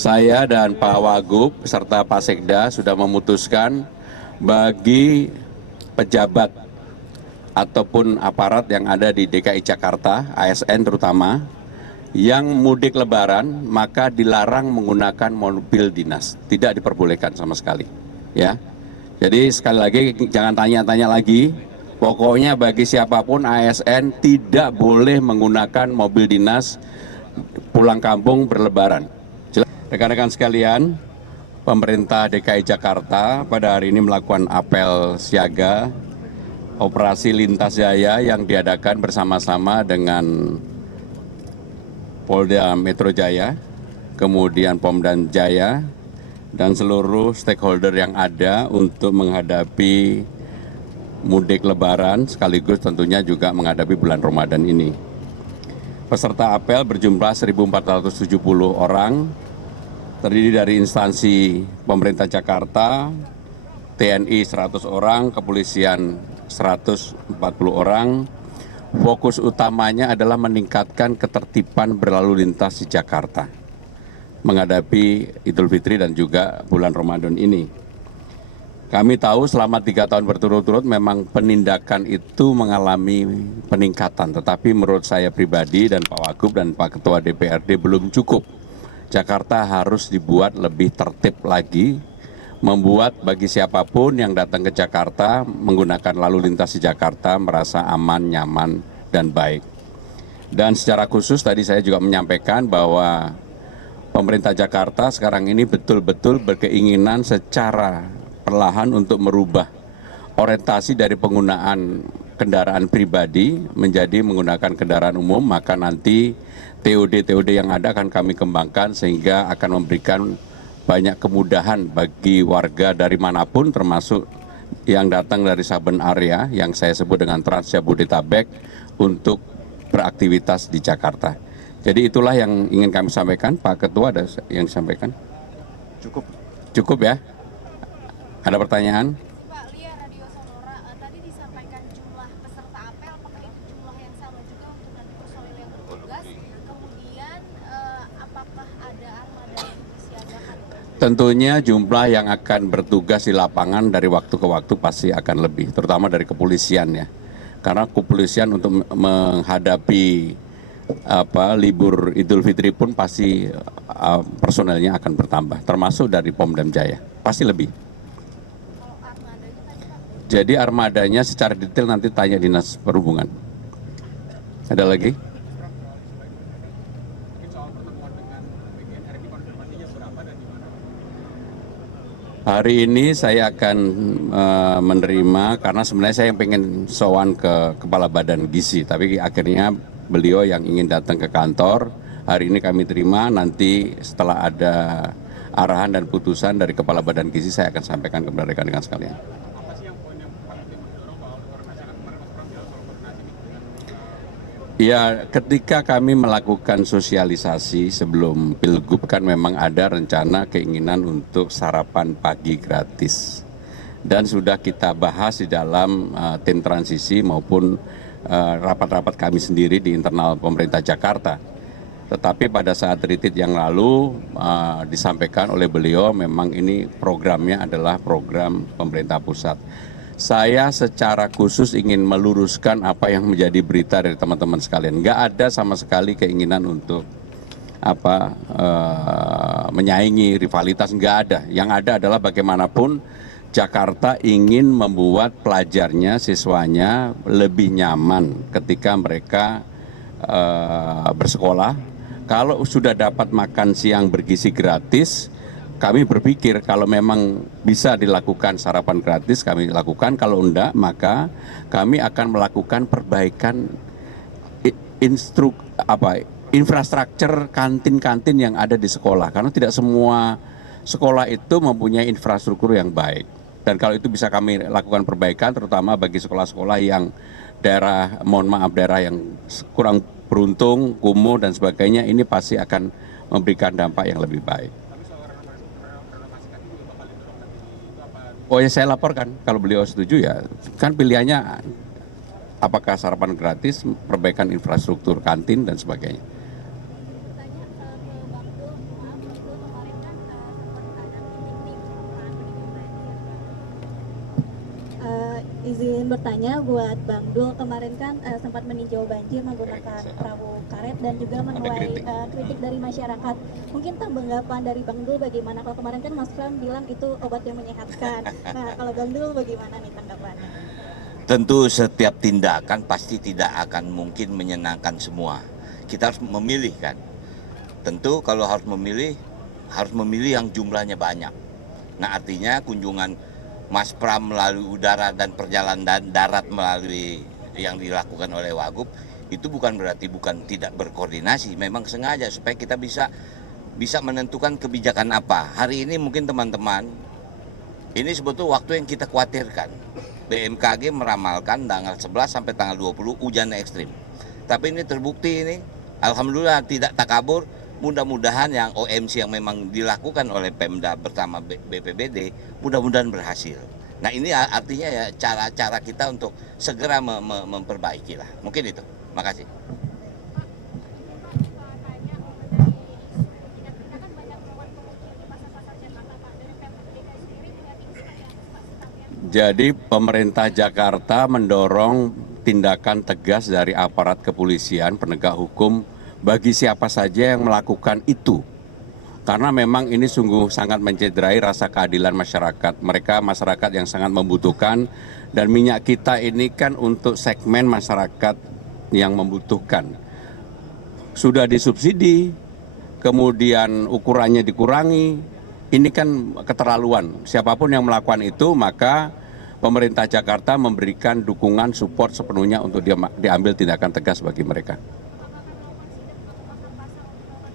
Saya dan Pak Wagub serta Pak Sekda sudah memutuskan bagi pejabat ataupun aparat yang ada di DKI Jakarta, ASN terutama, yang mudik lebaran maka dilarang menggunakan mobil dinas, tidak diperbolehkan sama sekali. Ya, jadi sekali lagi jangan tanya-tanya lagi. Pokoknya bagi siapapun ASN tidak boleh menggunakan mobil dinas pulang kampung berlebaran. Rekan-rekan sekalian, pemerintah DKI Jakarta pada hari ini melakukan apel siaga operasi lintas jaya yang diadakan bersama-sama dengan Polda Metro Jaya, kemudian Pomdan Jaya, dan seluruh stakeholder yang ada untuk menghadapi mudik lebaran sekaligus tentunya juga menghadapi bulan Ramadan ini. Peserta apel berjumlah 1.470 orang, terdiri dari instansi pemerintah Jakarta, TNI 100 orang, kepolisian 140 orang. Fokus utamanya adalah meningkatkan ketertiban berlalu lintas di Jakarta menghadapi Idul Fitri dan juga bulan Ramadan ini. Kami tahu selama 3 tahun berturut-turut memang penindakan itu mengalami peningkatan, tetapi menurut saya pribadi dan Pak Wagub dan Pak Ketua DPRD belum cukup. Jakarta harus dibuat lebih tertib lagi, membuat bagi siapapun yang datang ke Jakarta menggunakan lalu lintas di Jakarta merasa aman, nyaman, dan baik. Dan secara khusus tadi saya juga menyampaikan bahwa pemerintah Jakarta sekarang ini betul-betul berkeinginan secara perlahan untuk merubah orientasi dari penggunaan kendaraan pribadi menjadi menggunakan kendaraan umum, maka nanti TOD-TOD yang ada akan kami kembangkan sehingga akan memberikan banyak kemudahan bagi warga dari manapun termasuk yang datang dari saben area yang saya sebut dengan Trans Jabodetabek untuk beraktivitas di Jakarta. Jadi itulah yang ingin kami sampaikan. Pak Ketua ada yang disampaikan? Cukup. Cukup ya? Ada pertanyaan? Pak Lia, Radio Sonora, tadi disampaikan jumlah peserta apel, apakah itu jumlah yang sama juga untuk nanti personil yang bertugas? Kemudian apakah ada armada yang disiagakan? Tentunya jumlah yang akan bertugas di lapangan dari waktu ke waktu pasti akan lebih, terutama dari kepolisian ya. Karena kepolisian untuk menghadapi libur Idul Fitri pun pasti personelnya akan bertambah, termasuk dari Pomdam Jaya, pasti lebih. Kalau armada itu tadi Pak? Jadi armadanya secara detail nanti tanya Dinas Perhubungan. Ada lagi? Hari ini saya akan menerima, karena sebenarnya saya yang pengen sowan ke Kepala Badan Gizi, tapi akhirnya beliau yang ingin datang ke kantor. Hari ini kami terima, nanti setelah ada arahan dan putusan dari Kepala Badan Gizi saya akan sampaikan kepada rekan-rekan sekalian. Apa sih yang poin yang paling mendorong soal koordinasi? Kan kemarin Mas Pram bilang soal koordinasi Ya, ketika kami melakukan sosialisasi sebelum Pilgub kan memang ada rencana keinginan untuk sarapan pagi gratis. Dan sudah kita bahas di dalam tim transisi maupun rapat-rapat kami sendiri di internal pemerintah Jakarta. Tetapi pada saat retreat yang lalu disampaikan oleh beliau memang ini programnya adalah program pemerintah pusat. Saya secara khusus ingin meluruskan apa yang menjadi berita dari teman-teman sekalian. Nggak ada sama sekali keinginan untuk menyaingi rivalitas, nggak ada. Yang ada adalah bagaimanapun Jakarta ingin membuat pelajarnya, siswanya lebih nyaman ketika mereka bersekolah. Kalau sudah dapat makan siang bergizi gratis, kami berpikir kalau memang bisa dilakukan sarapan gratis, kami lakukan. Kalau enggak, maka kami akan melakukan perbaikan infrastruktur kantin-kantin yang ada di sekolah. Karena tidak semua sekolah itu mempunyai infrastruktur yang baik. Dan kalau itu bisa kami lakukan perbaikan, terutama bagi sekolah-sekolah yang daerah, daerah yang kurang beruntung, kumuh dan sebagainya, ini pasti akan memberikan dampak yang lebih baik. Oh ya, saya laporkan kalau beliau setuju ya, kan pilihannya apakah sarapan gratis, perbaikan infrastruktur kantin dan sebagainya. Tanya ke Bang Dul, maaf Bang Dul, kemarin Izin bertanya buat Bang Dul, kemarin kan sempat meninjau banjir menggunakan perahu karet dan juga menuai kritik dari masyarakat. Mungkin tanggapan dari Bang Dul bagaimana? Kalau kemarin kan Mas Pram bilang itu obat yang menyehatkan. Nah, kalau Bang Dul bagaimana nih tanggapannya? Tentu setiap tindakan pasti tidak akan mungkin menyenangkan semua. Kita harus memilih kan. Tentu kalau harus memilih yang jumlahnya banyak. Nah artinya kunjungan Mas Pram melalui udara dan perjalanan darat melalui yang dilakukan oleh Wagub itu bukan berarti tidak berkoordinasi, memang sengaja supaya kita bisa menentukan kebijakan apa. Hari ini mungkin teman-teman ini sebetulnya waktu yang kita khawatirkan. BMKG meramalkan tanggal 11 sampai tanggal 20 hujan ekstrim. Tapi ini terbukti ini, alhamdulillah tidak takabur. Mudah-mudahan yang OMC yang memang dilakukan oleh Pemda bersama BPBD mudah-mudahan berhasil. Nah ini artinya ya cara-cara kita untuk segera memperbaiki lah. Mungkin itu. Makasih. Jadi pemerintah Jakarta mendorong tindakan tegas dari aparat kepolisian, penegak hukum bagi siapa saja yang melakukan itu. Karena memang ini sungguh sangat mencederai rasa keadilan masyarakat. Mereka masyarakat yang sangat membutuhkan dan minyak kita ini kan untuk segmen masyarakat yang membutuhkan. Sudah disubsidi, kemudian ukurannya dikurangi, ini kan keterlaluan. Siapapun yang melakukan itu maka pemerintah Jakarta memberikan dukungan support sepenuhnya untuk diambil tindakan tegas bagi mereka.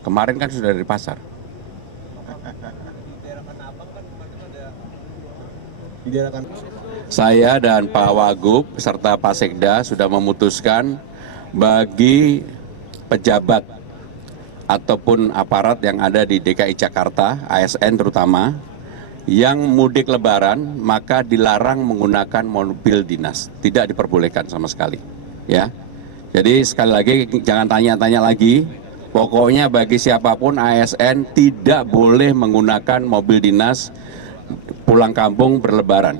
Kemarin kan sudah dari pasar. Saya dan Pak Wagub serta Pak Sekda sudah memutuskan bagi pejabat ataupun aparat yang ada di DKI Jakarta, ASN terutama, yang mudik lebaran maka dilarang menggunakan mobil dinas, tidak diperbolehkan sama sekali. Ya, jadi sekali lagi jangan tanya-tanya lagi. Pokoknya bagi siapapun ASN tidak boleh menggunakan mobil dinas pulang kampung berlebaran.